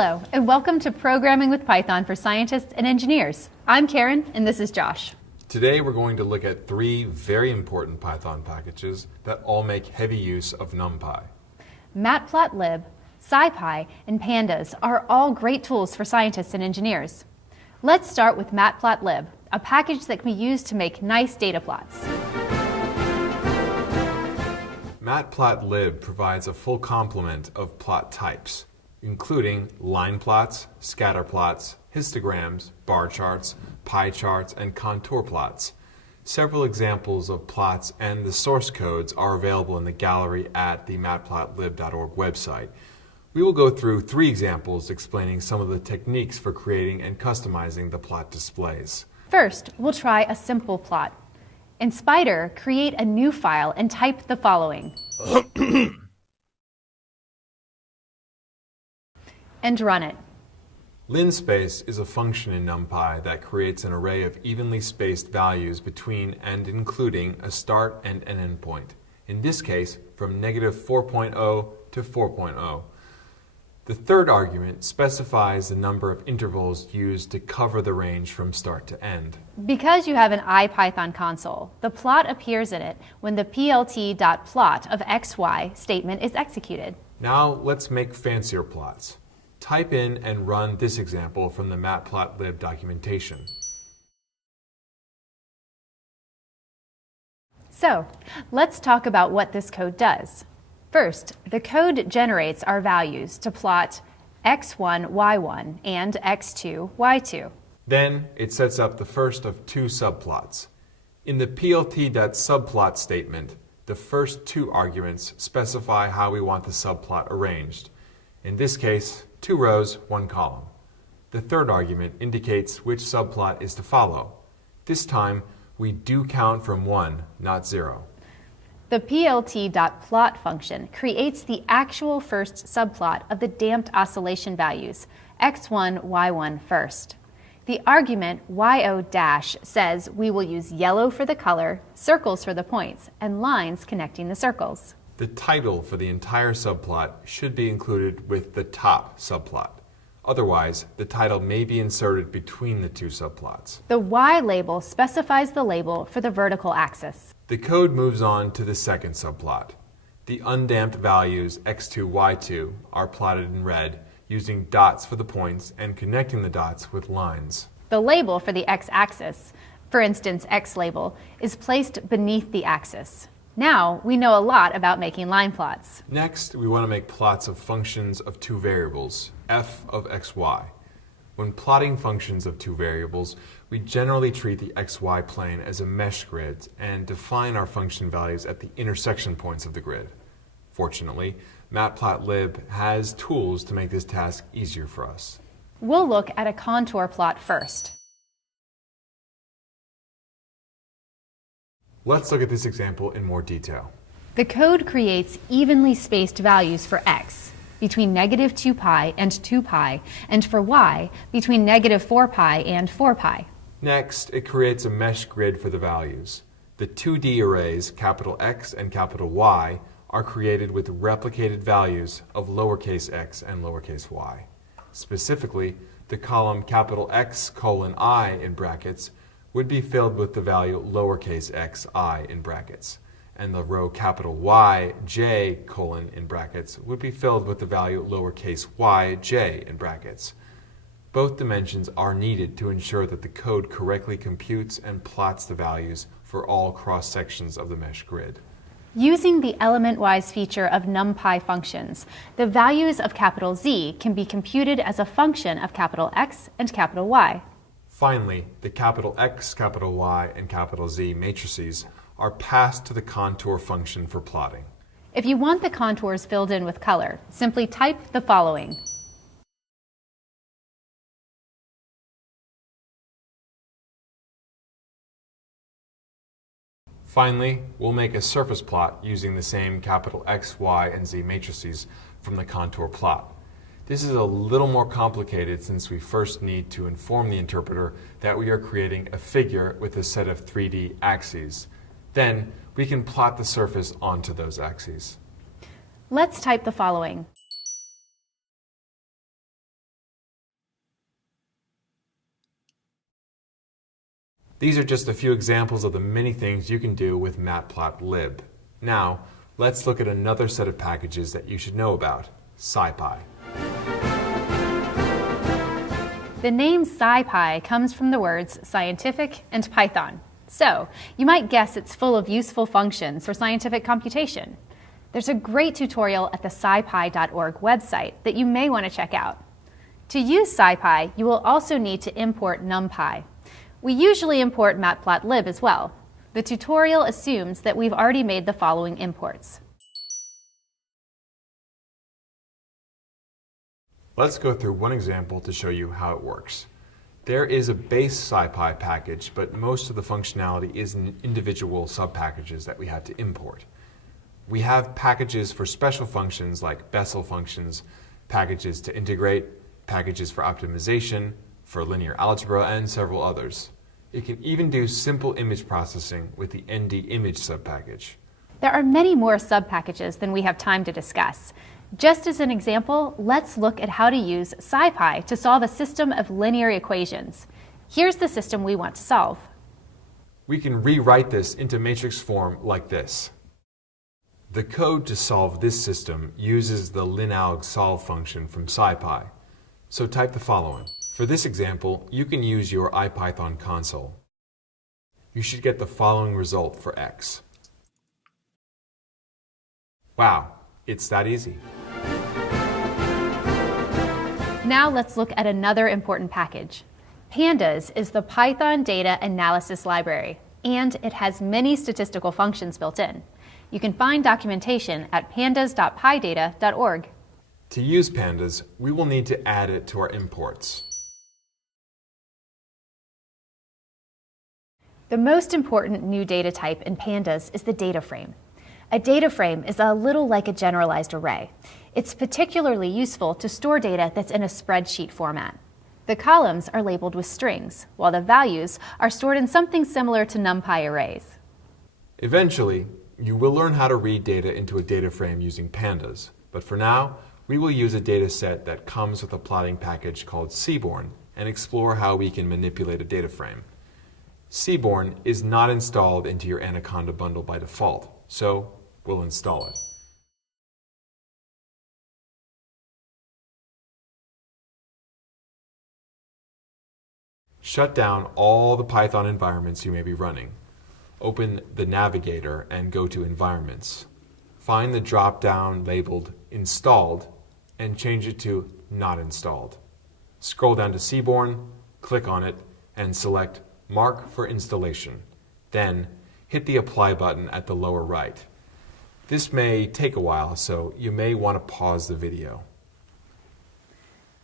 Hello, and welcome to Programming with Python for Scientists and Engineers. I'm Karen, and this is Josh. Today we're going to look at three very important Python packages that all make heavy use of NumPy. Matplotlib, SciPy, and Pandas are all great tools for scientists and engineers. Let's start with Matplotlib, a package that can be used to make nice data plots. Matplotlib provides a full complement of plot types, including line plots, scatter plots, histograms, bar charts, pie charts, and contour plots. Several examples of plots and the source codes are available in the gallery at the matplotlib.org website. We will go through three examples explaining some of the techniques for creating and customizing the plot displays. First, we'll try a simple plot. In Spider, create a new file and type the following. And run it. Linspace is a function in NumPy that creates an array of evenly spaced values between and including a start and an endpoint. In this case, from -4.0 to 4.0. The third argument specifies the number of intervals used to cover the range from start to end. Because you have an IPython console, the plot appears in it when the plt.plot of xy statement is executed. Now let's make fancier plots. Type in and run this example from the Matplotlib documentation. So, let's talk about what this code does. First, the code generates our values to plot x1, y1 and x2, y2. Then it sets up the first of two subplots. In the plt.subplot statement, the first two arguments specify how we want the subplot arranged. In this case, 2 rows, 1 column. The third argument indicates which subplot is to follow. This time, we do count from 1, not 0. The plt.plot function creates the actual first subplot of the damped oscillation values, x1, y1 first. The argument yo- says we will use yellow for the color, circles for the points, and lines connecting the circles. The title for the entire subplot should be included with the top subplot. Otherwise, the title may be inserted between the two subplots. The Y label specifies the label for the vertical axis. The code moves on to the second subplot. The undamped values x2, y2 are plotted in red using dots for the points and connecting the dots with lines. The label for the x-axis, for instance x label, is placed beneath the axis. Now we know a lot about making line plots. Next, we want to make plots of functions of two variables, f of xy. When plotting functions of two variables, we generally treat the xy plane as a mesh grid and define our function values at the intersection points of the grid. Fortunately, Matplotlib has tools to make this task easier for us. We'll look at a contour plot first. Let's look at this example in more detail. The code creates evenly spaced values for x between -2π and 2π, and for y between -4π and 4π. Next, it creates a mesh grid for the values. The 2D arrays, capital X and capital Y, are created with replicated values of lowercase x and lowercase y. Specifically, the column capital X colon I in brackets would be filled with the value lowercase x I in brackets, and the row capital Y J colon in brackets would be filled with the value lowercase y j in brackets. Both dimensions are needed to ensure that the code correctly computes and plots the values for all cross-sections of the mesh grid. Using the element-wise feature of NumPy functions, the values of capital Z can be computed as a function of capital X and capital Y. Finally, the capital X, capital Y, and capital Z matrices are passed to the contour function for plotting. If you want the contours filled in with color, simply type the following. Finally, we'll make a surface plot using the same capital X, Y, and Z matrices from the contour plot. This is a little more complicated since we first need to inform the interpreter that we are creating a figure with a set of 3D axes. Then we can plot the surface onto those axes. Let's type the following. These are just a few examples of the many things you can do with matplotlib. Now, let's look at another set of packages that you should know about, SciPy. The name SciPy comes from the words scientific and Python. So, you might guess it's full of useful functions for scientific computation. There's a great tutorial at the scipy.org website that you may want to check out. To use SciPy, you will also need to import NumPy. We usually import matplotlib as well. The tutorial assumes that we've already made the following imports. Let's go through one example to show you how it works. There is a base SciPy package, but most of the functionality is in individual subpackages that we had to import. We have packages for special functions like Bessel functions, packages to integrate, packages for optimization, for linear algebra, and several others. It can even do simple image processing with the ND-image subpackage. There are many more subpackages than we have time to discuss. Just as an example, let's look at how to use SciPy to solve a system of linear equations. Here's the system we want to solve. We can rewrite this into matrix form like this. The code to solve this system uses the linalgsolve function from SciPy. So type the following. For this example, you can use your IPython console. You should get the following result for x. Wow, it's that easy. Now let's look at another important package. Pandas is the Python data analysis library, and it has many statistical functions built in. You can find documentation at pandas.pydata.org. To use Pandas, we will need to add it to our imports. The most important new data type in Pandas is the data frame. A data frame is a little like a generalized array. It's particularly useful to store data that's in a spreadsheet format. The columns are labeled with strings, while the values are stored in something similar to NumPy arrays. Eventually, you will learn how to read data into a data frame using Pandas, but for now, we will use a data set that comes with a plotting package called Seaborn and explore how we can manipulate a data frame. Seaborn is not installed into your Anaconda bundle by default, so we'll install it. Shut down all the Python environments you may be running. Open the Navigator and go to Environments. Find the drop-down labeled Installed and change it to Not Installed. Scroll down to Seaborn, click on it, and select Mark for Installation. Then, hit the Apply button at the lower right. This may take a while, so you may want to pause the video.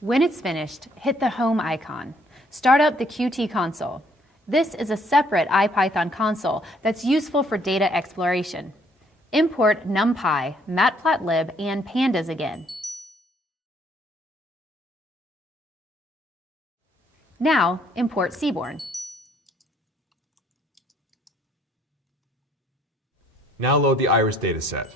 When it's finished, hit the Home icon. Start up the Qt console. This is a separate IPython console that's useful for data exploration. Import NumPy, matplotlib, and Pandas again. Now, import Seaborn. Now load the iris dataset.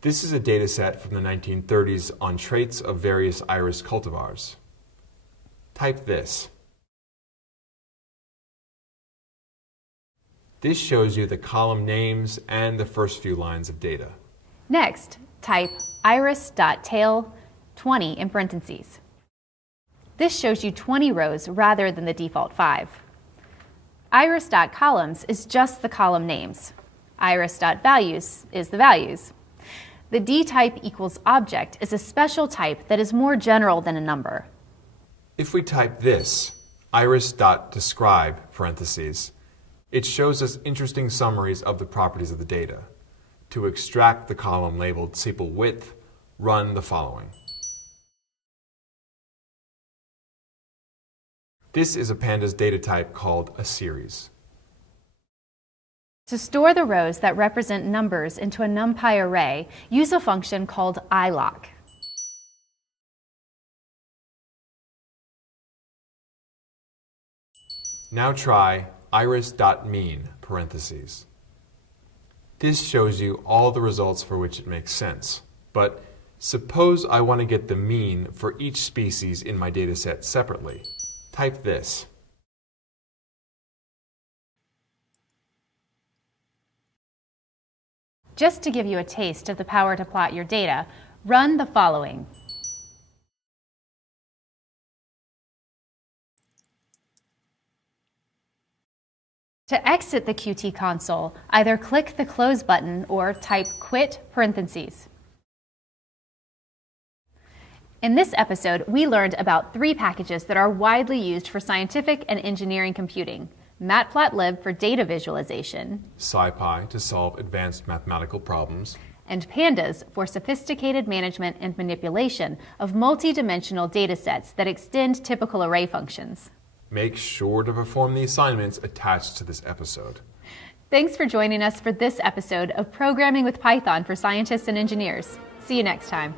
This is a dataset from the 1930s on traits of various iris cultivars. Type this. This shows you the column names and the first few lines of data. Next, type iris.tail20 in parentheses. This shows you 20 rows rather than the default 5. Iris.columns is just the column names. Iris.values is the values. The dtype equals object is a special type that is more general than a number. If we type this, iris.describe parentheses, it shows us interesting summaries of the properties of the data. To extract the column labeled sepal width, run the following. This is a Pandas data type called a series. To store the rows that represent numbers into a NumPy array, use a function called ilock. Now try iris.mean parentheses. This shows you all the results for which it makes sense, but Suppose I want to get the mean for each species in my dataset separately. Type this. Just to give you a taste of the power to plot your data, run the following. To exit the Qt console, either click the Close button or type quit parentheses. In this episode, we learned about 3 packages that are widely used for scientific and engineering computing: matplotlib for data visualization, SciPy to solve advanced mathematical problems, and Pandas for sophisticated management and manipulation of multi-dimensional datasets that extend typical array functions. Make sure to perform the assignments attached to this episode. Thanks for joining us for this episode of Programming with Python for Scientists and Engineers. See you next time.